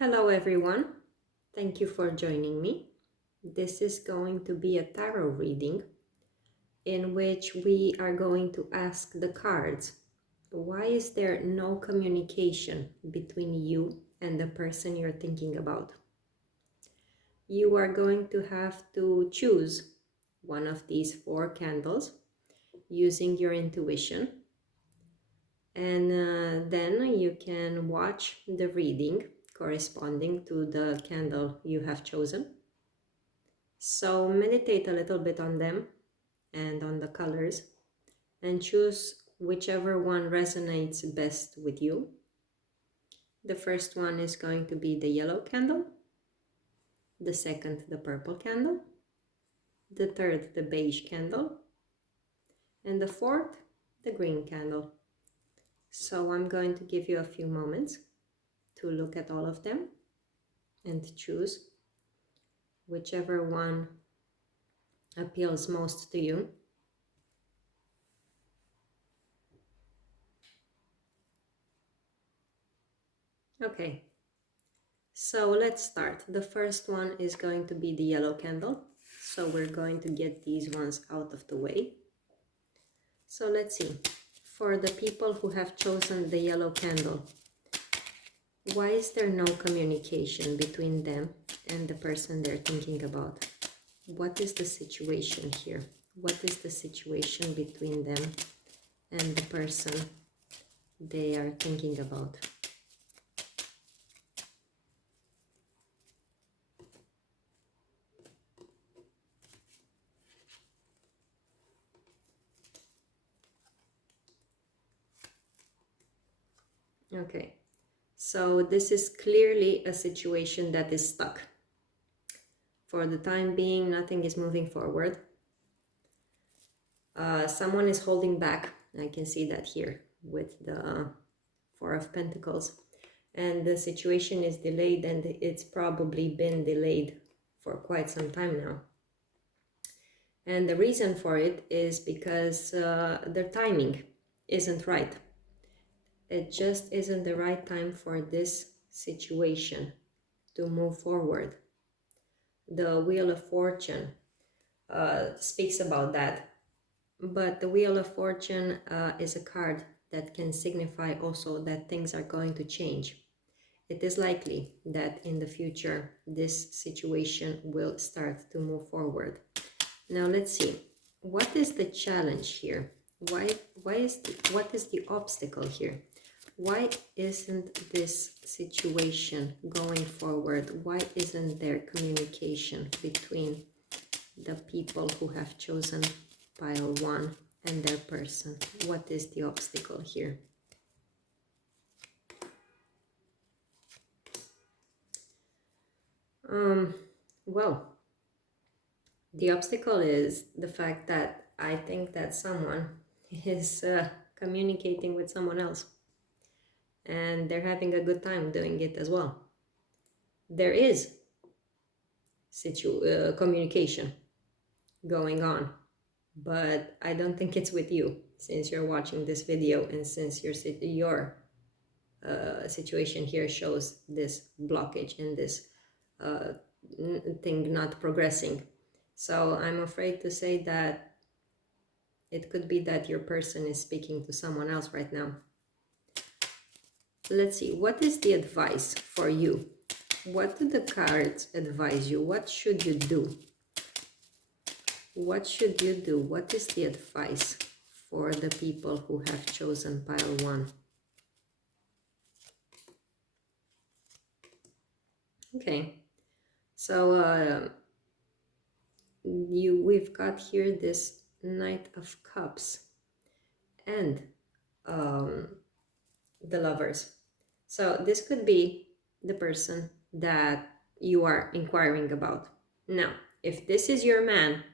Hello everyone, thank you for joining me. This is going to be a tarot reading in which we are going to ask the cards, why is there no communication between you and the person you're thinking about? You are going to have to choose one of these 4 candles using your intuition, and then you can watch the reading corresponding to the candle you have chosen. So meditate a little bit on them and on the colors and choose whichever one resonates best with you. The first one is going to be the yellow candle, the second the purple candle, the third the beige candle, and the fourth the green candle. So I'm going to give you a few moments to look at all of them and choose whichever one appeals most to you. Okay, so let's start. The first one is going to be the yellow candle. So we're going to get these ones out of the way. So let's see. For the people who have chosen the yellow candle, why is there no communication between them and the person they're thinking about? What is the situation here? What is the situation between them and the person they are thinking about? Okay, so this is clearly a situation that is stuck. For the time being, nothing is moving forward. Someone is holding back. I can see that here with the Four of Pentacles. And the situation is delayed, and it's probably been delayed for quite some time now. And the reason for it is because their timing isn't right. It just isn't the right time for this situation to move forward. The Wheel of Fortune speaks about that. But the Wheel of Fortune is a card that can signify also that things are going to change. It is likely that in the future this situation will start to move forward. Now let's see. What is the challenge here? What is the obstacle here? Why isn't this situation going forward? Why isn't there communication between the people who have chosen pile 1 and their person? What is the obstacle here? Well, the obstacle is the fact that I think that someone is communicating with someone else, and they're having a good time doing it as well. There is communication going on, but I don't think it's with you, since you're watching this video and since your situation here shows this blockage and this thing not progressing. So I'm afraid to say that it could be that your person is speaking to someone else right now. Let's see, what is the advice for you? What do the cards advise you? What should you do? What should you do? What is the advice for the people who have chosen pile 1? Okay, so we've got here this Knight of Cups and the Lovers. So this could be the person that you are inquiring about. Now, if this is your man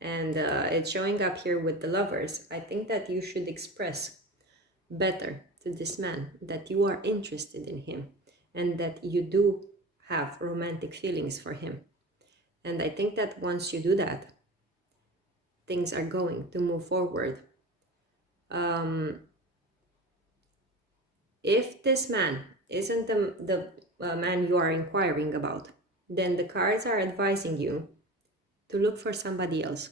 and it's showing up here with the Lovers, I think that you should express better to this man that you are interested in him and that you do have romantic feelings for him. And I think that once you do that, things are going to move forward. If this man isn't the man you are inquiring about, then the cards are advising you to look for somebody else.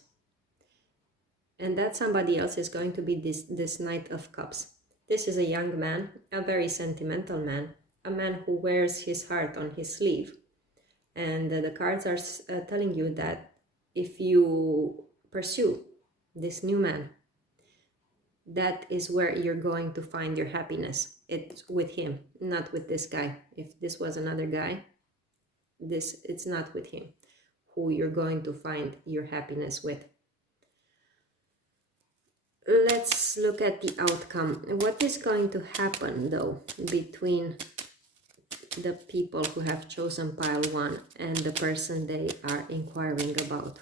And that somebody else is going to be this Knight of Cups. This is a young man, a very sentimental man, a man who wears his heart on his sleeve. And the cards are telling you that if you pursue this new man, that is where you're going to find your happiness. It's with him, not with this guy. If this was another guy, it's not with him who you're going to find your happiness with. Let's look at the outcome. What is going to happen though between the people who have chosen pile 1 and the person they are inquiring about?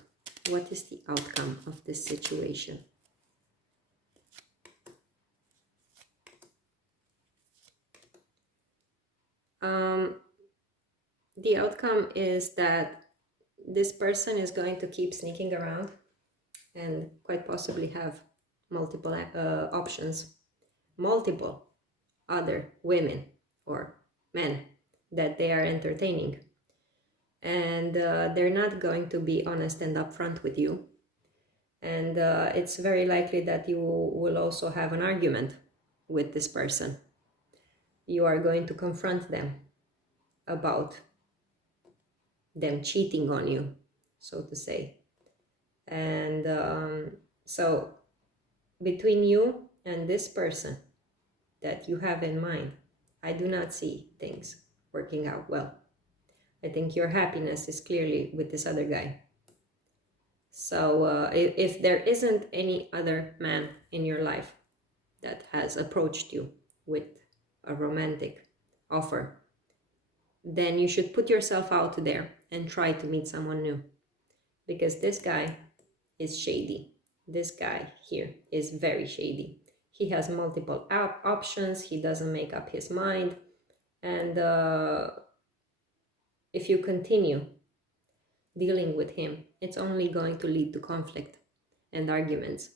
What is the outcome of this situation? The outcome is that this person is going to keep sneaking around and quite possibly have multiple options, multiple other women or men that they are entertaining. And they're not going to be honest and upfront with you. And it's very likely that you will also have an argument with this person. You are going to confront them about them cheating on you, so to say. And so between you and this person that you have in mind, I do not see things working out well. I think your happiness is clearly with this other guy. So if there isn't any other man in your life that has approached you with a romantic offer, then you should put yourself out there and try to meet someone new. Because this guy is shady. This guy here is very shady. He has multiple options. He doesn't make up his mind. And if you continue dealing with him, it's only going to lead to conflict and arguments.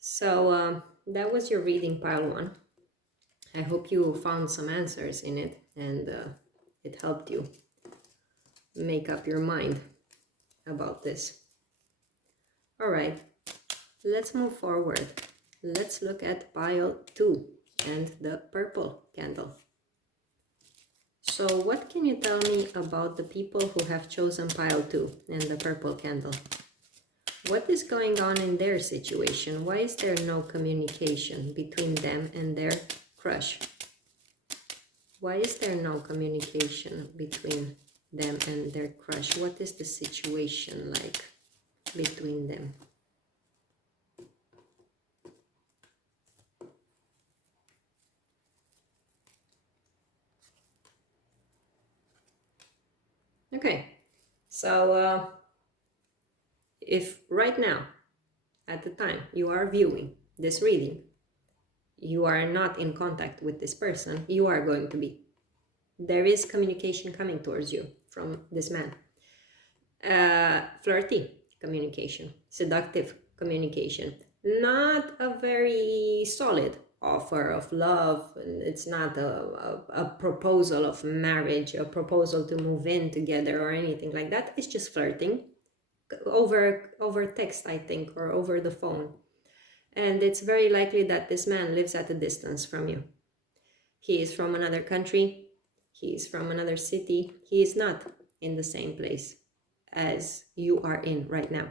So that was your reading, pile 1. I hope you found some answers in it and it helped you make up your mind about this. All right, let's move forward. Let's look at pile 2 and the purple candle. So what can you tell me about the people who have chosen pile 2 and the purple candle? What is going on in their situation? Why is there no communication between them and their crush? Why is there no communication between them and their crush? What is the situation like between them? Okay, so if right now, at the time you are viewing this reading, you are not in contact with this person, you are going to be. There is communication coming towards you from this man. Flirty communication, seductive communication, not a very solid offer of love. It's not a proposal of marriage, a proposal to move in together or anything like that. It's just flirting over text, I think, or over the phone. And it's very likely that this man lives at a distance from you. He is from another country. He is from another city. He is not in the same place as you are in right now.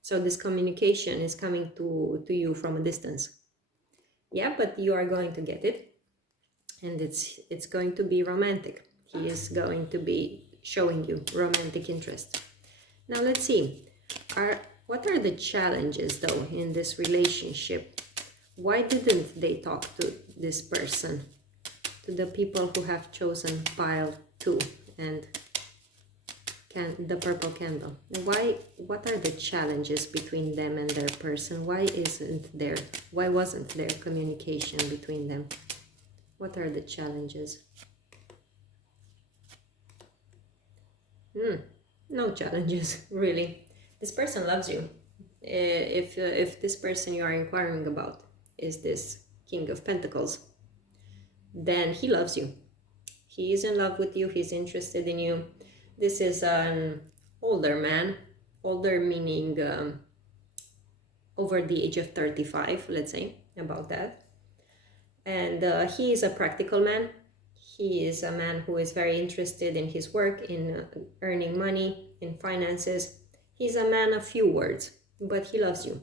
So this communication is coming to you from a distance. Yeah, but you are going to get it. And it's going to be romantic. He is going to be showing you romantic interest. Now let's see. What are the challenges though in this relationship? Why didn't they talk to this person? To the people who have chosen pile 2 and the purple candle. What are the challenges between them and their person? Why wasn't there communication between them? What are the challenges? No challenges, really. This person loves you. If this person you are inquiring about is this King of Pentacles, then he loves you. He is in love with you. He's interested in you. This is an older man. Older meaning over the age of 35, let's say, about that. And he is a practical man. He is a man who is very interested in his work, in earning money, in finances. He's a man of few words, but he loves you.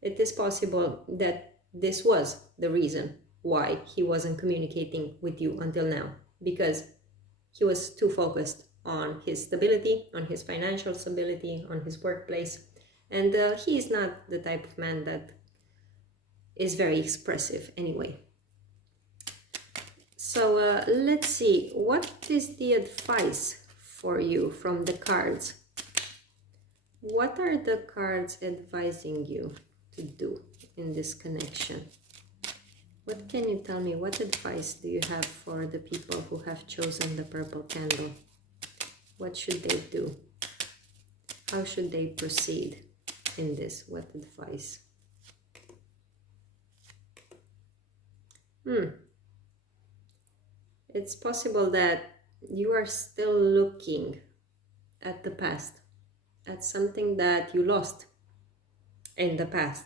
It is possible that this was the reason why he wasn't communicating with you until now, because he was too focused on his stability, on his financial stability, on his workplace. And he is not the type of man that is very expressive anyway. So let's see, what is the advice for you from the cards? What are the cards advising you to do in this connection? What can you tell me? What advice do you have for the people who have chosen the purple candle? What should they do? How should they proceed in this? What advice? It's possible that you are still looking at the past, at something that you lost in the past.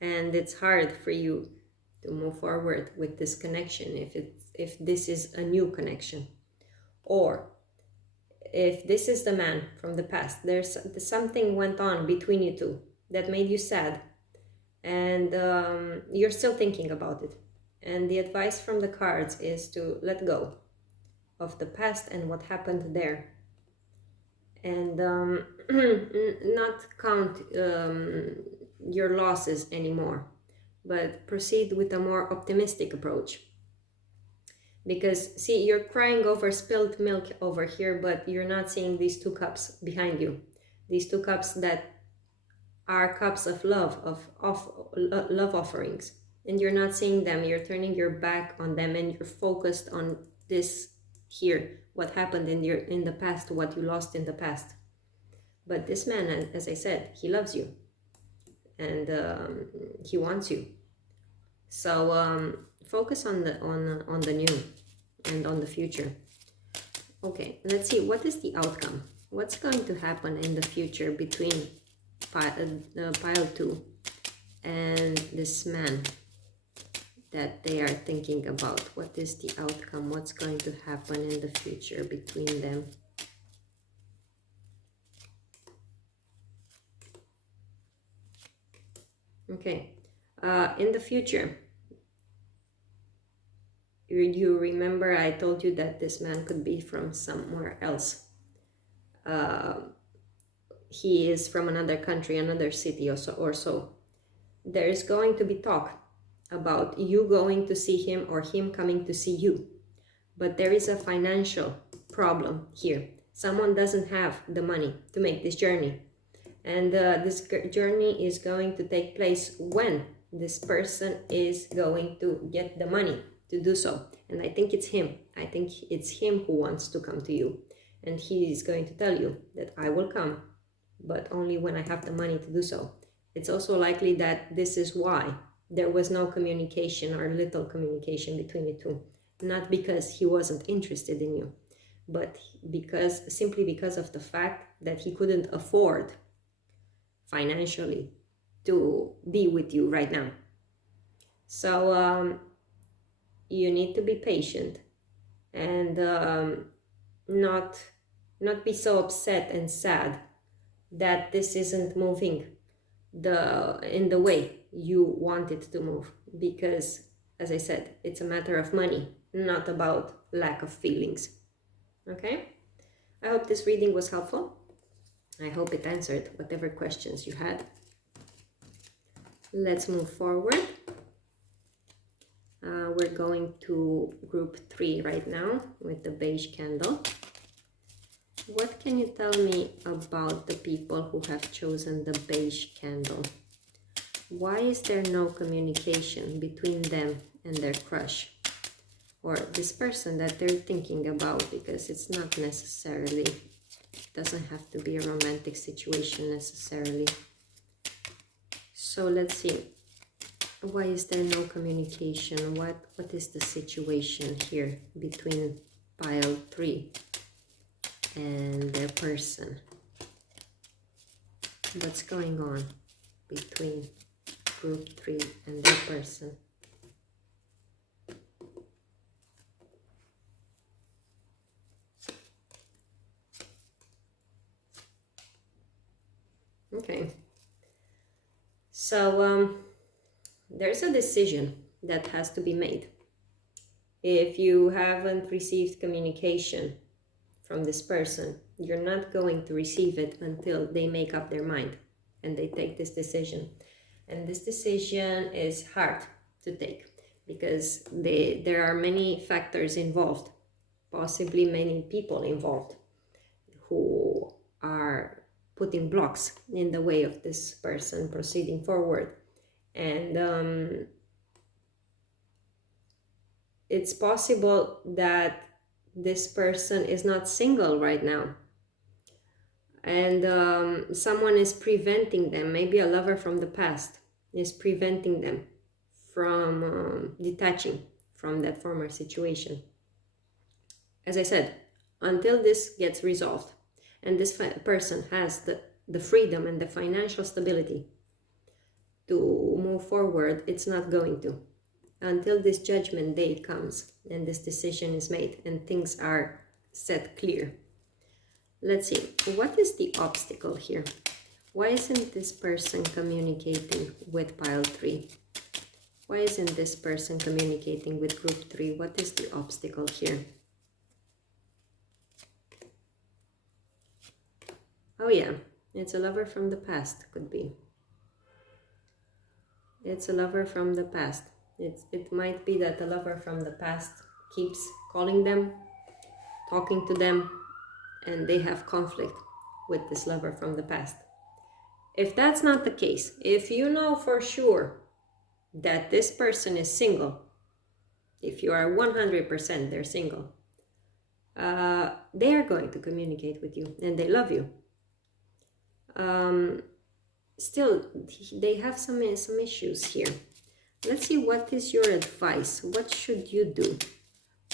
And it's hard for you to move forward with this connection if this is a new connection. Or if this is the man from the past, there's something went on between you two that made you sad. And you're still thinking about it. And the advice from the cards is to let go of the past and what happened there. And not count your losses anymore, but proceed with a more optimistic approach. Because, see, you're crying over spilled milk over here, but you're not seeing these two cups behind you. These two cups that are cups of love, of love offerings. And you're not seeing them. You're turning your back on them and you're focused on this here, what happened in the past, what you lost in the past. But this man, as I said, he loves you and he wants you. So focus on the new and on the future. Okay, let's see, what is the outcome? What's going to happen in the future between pile 2 and this man that they are thinking about? What is the outcome? What's going to happen in the future between them? Okay, in the future, you remember I told you that this man could be from somewhere else. He is from another country, another city or so. There is going to be talk about you going to see him or him coming to see you. But there is a financial problem here. Someone doesn't have the money to make this journey. And this journey is going to take place when this person is going to get the money to do so. And I think it's him. I think it's him who wants to come to you. And he is going to tell you that I will come, but only when I have the money to do so. It's also likely that this is why there was no communication or little communication between you two. Not because he wasn't interested in you, but simply because of the fact that he couldn't afford financially to be with you right now. So you need to be patient and not be so upset and sad that this isn't moving in the way you want it to move, because, as I said, it's a matter of money, not about lack of feelings. Okay, I hope this reading was helpful. I hope it answered whatever questions you had. Let's move forward. We're going to group 3 right now with the beige candle. What can you tell me about the people who have chosen the beige candle? Why is there no communication between them and their crush? Or this person that they're thinking about, because it's not necessarily, doesn't have to be a romantic situation necessarily. So let's see. Why is there no communication? What is the situation here between pile 3 and their person? What's going on between group 3 and their person? Okay. So there's a decision that has to be made. If you haven't received communication from this person, you're not going to receive it until they make up their mind and they take this decision. And this decision is hard to take because there are many factors involved, possibly many people involved who are putting blocks in the way of this person proceeding forward. And it's possible that this person is not single right now, and someone is preventing them. Maybe a lover from the past is preventing them from detaching from that former situation. As I said, until this gets resolved and this person has the freedom and the financial stability to move forward, it's not going to. Until this judgment day comes and this decision is made and things are set clear. Let's see, what is the obstacle here? Why isn't this person communicating with pile 3? Why isn't this person communicating with group 3? What is the obstacle here? Oh yeah, it's a lover from the past, could be. It's a lover from the past. It might be that the lover from the past keeps calling them, talking to them, and they have conflict with this lover from the past. If that's not the case, if you know for sure that this person is single, if you are 100% they're single, they are going to communicate with you and they love you. Still, they have some issues here. Let's see, what is your advice? What should you do?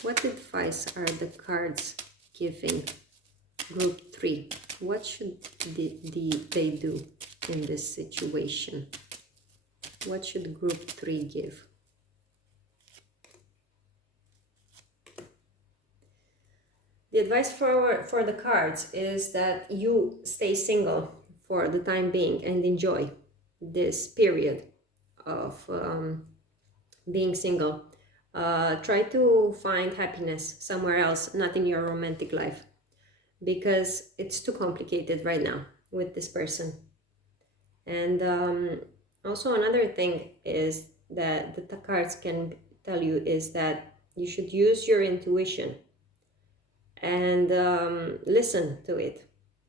What advice are the cards giving group 3? What should they do in this situation? What should group 3 give? The advice for the cards is that you stay single for the time being and enjoy this period of being single. Try to find happiness somewhere else, not in your romantic life, because it's too complicated right now with this person. And also another thing is that the cards can tell you is that you should use your intuition and listen to it.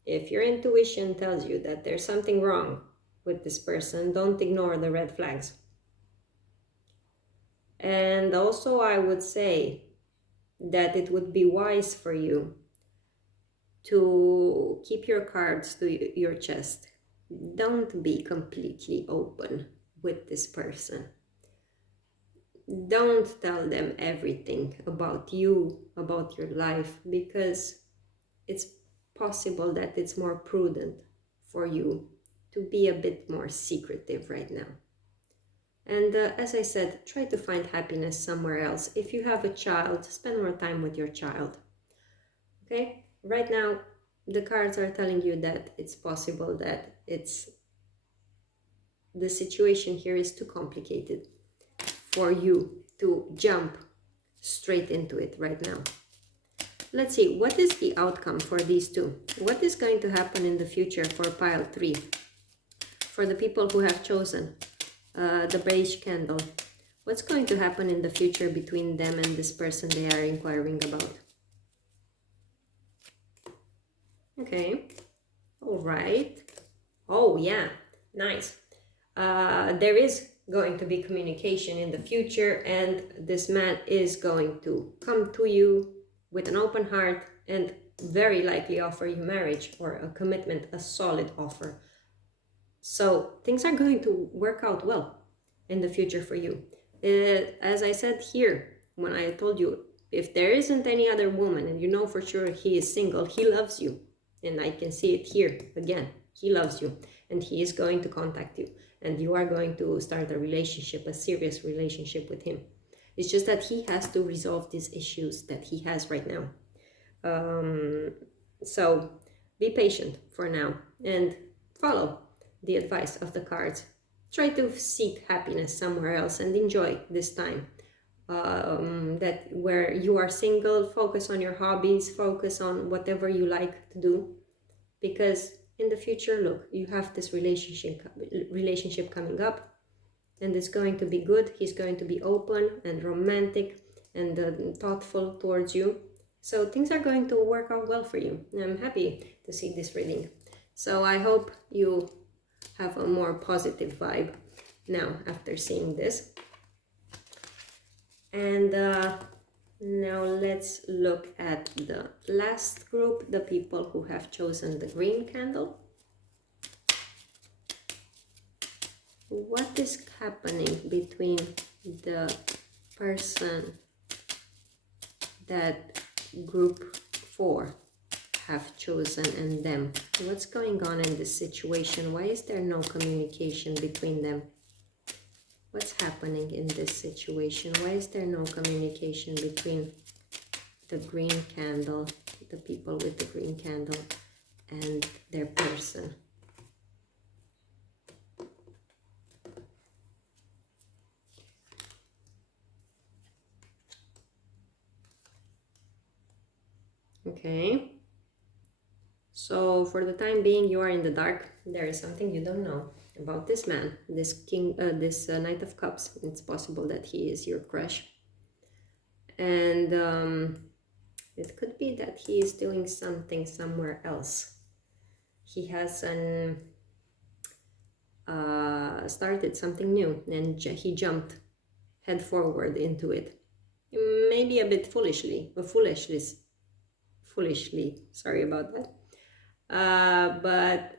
If your intuition tells you that there's something wrong with this person, don't ignore the red flags. And also I would say that it would be wise for you to keep your cards to your chest. Don't be completely open with this person. Don't tell them everything about you, about your life, because it's possible that it's more prudent for you to be a bit more secretive right now. And as I said, try to find happiness somewhere else. If you have a child, spend more time with your child. Okay? Right now, the cards are telling you that it's possible that the situation here is too complicated for you to jump straight into it right now. Let's see, what is the outcome for these two? What is going to happen in the future for pile 3? For the people who have chosen the beige candle, what's going to happen in the future between them and this person they are inquiring about? Okay, all right. Oh yeah, nice. There is going to be communication in the future, and this man is going to come to you with an open heart and very likely offer you marriage or a commitment, a solid offer. So things are going to work out well. in the future for you. As I said here, when I told you, if there isn't any other woman and you know for sure he is single, he loves you. And I can see it here again. He loves you and he is going to contact you. And you are going to start a relationship, a serious relationship with him. It's just that he has to resolve these issues that he has right now. So be patient for now and follow the advice of the cards. Try to seek happiness somewhere else and enjoy this time. That where you are single, focus on your hobbies, focus on whatever you like to do, because in the future, look, you have this relationship coming up, and it's going to be good. He's going to be open and romantic and thoughtful towards you, so things are going to work out well for you. I'm happy to see this reading, so I hope you have a more positive vibe now after seeing this. And now let's look at the last group, the people who have chosen the green candle. What is happening between the person that group 4 have chosen and them? What's going on in this situation? Why is there no communication between them? What's happening in this situation? Why is there no communication between the green candle, the people with the green candle, and their person? Okay. So for the time being, you are in the dark. There is something you don't know about this man, this Knight of Cups. It's possible that he is your crush. And it could be that he is doing something somewhere else. He has started something new and he jumped head forward into it. Maybe a bit foolishly, sorry about that. But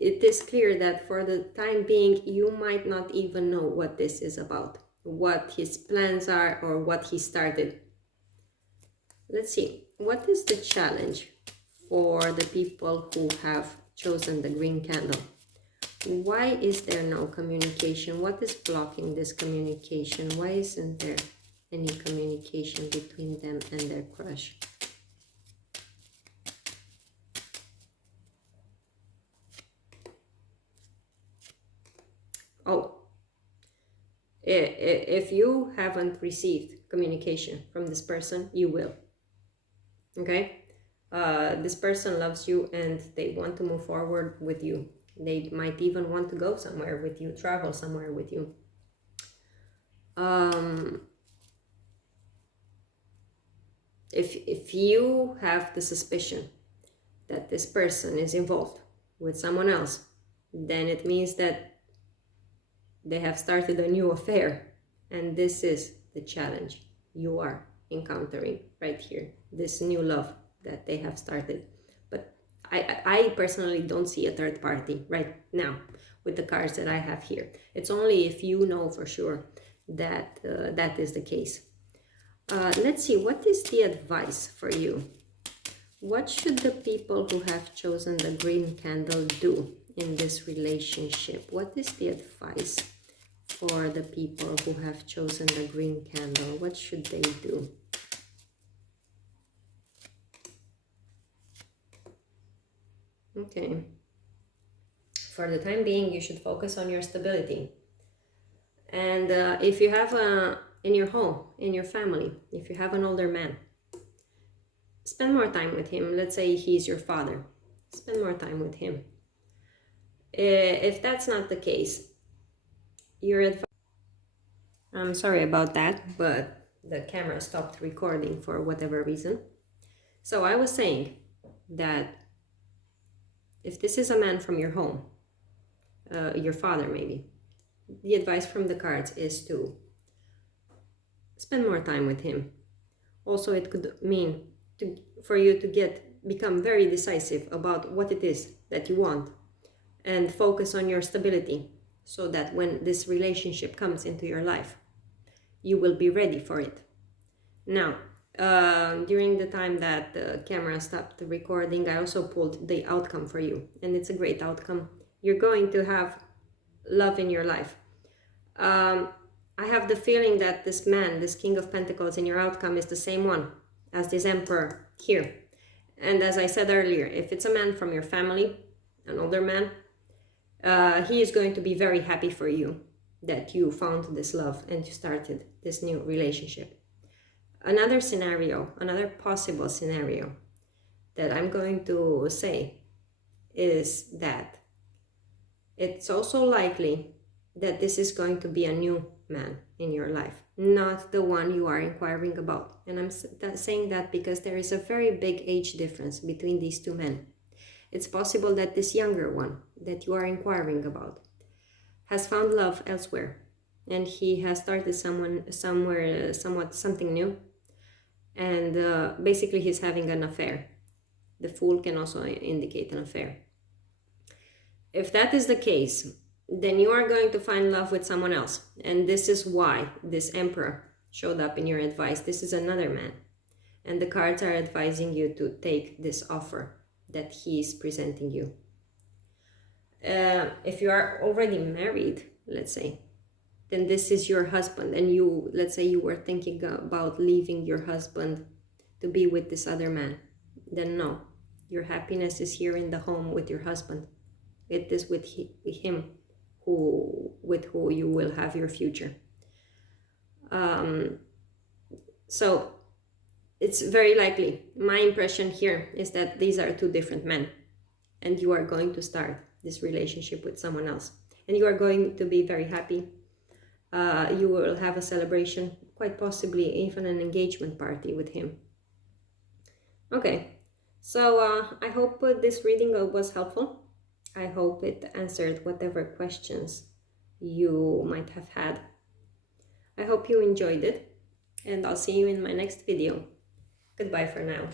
it is clear that for the time being, you might not even know what this is about, what his plans are, or what he started. Let's see, what is the challenge for the people who have chosen the green candle? Why is there no communication? What is blocking this communication? Why isn't there any communication between them and their crush? Oh, if you haven't received communication from this person, you will. Okay? This person loves you and they want to move forward with you. They might even want to go somewhere with you, travel somewhere with you. If you have the suspicion that this person is involved with someone else, then it means that they have started a new affair, and this is the challenge you are encountering right here, this new love that they have started. But I personally don't see a third party right now with the cards that I have here. It's only if you know for sure that that is the case. Let's see, what is the advice for you? What should the people who have chosen the green candle do in this relationship? What is the advice for the people who have chosen the green candle? What should they do? Okay. For the time being, you should focus on your stability. And if you have in your home, in your family, if you have an older man, spend more time with him. Let's say he's your father. Spend more time with him. If that's not the case, your advice... I'm sorry about that, but the camera stopped recording for whatever reason. So I was saying that if this is a man from your home, your father maybe, the advice from the cards is to spend more time with him. Also, it could mean for you to become very decisive about what it is that you want and focus on your stability. so that when this relationship comes into your life, you will be ready for it. Now, during the time that the camera stopped recording, I also pulled the outcome for you, and it's a great outcome. You're going to have love in your life. I have the feeling that this man, this King of Pentacles in your outcome, is the same one as this Emperor here. And as I said earlier, if it's a man from your family, an older man, he is going to be very happy for you that you found this love and you started this new relationship. Another scenario, another possible scenario that I'm going to say is that it's also likely that this is going to be a new man in your life, not the one you are inquiring about. And I'm saying that because there is a very big age difference between these two men. It's possible that this younger one that you are inquiring about has found love elsewhere, and he has started something new, and basically he's having an affair. The Fool can also indicate an affair. If that is the case, then you are going to find love with someone else, and this is why this Emperor showed up in your advice. This is another man, and the cards are advising you to take this offer that he is presenting you. If you are already married, let's say, then this is your husband, and you, let's say you were thinking about leaving your husband to be with this other man, then no, your happiness is here in the home with your husband. It is with him with who you will have your future. So it's very likely, my impression here is that these are two different men, and you are going to start this relationship with someone else, and you are going to be very happy. You will have a celebration, quite possibly even an engagement party with him. Okay, so I hope this reading was helpful. I hope it answered whatever questions you might have had. I hope you enjoyed it, and I'll see you in my next video. Goodbye for now.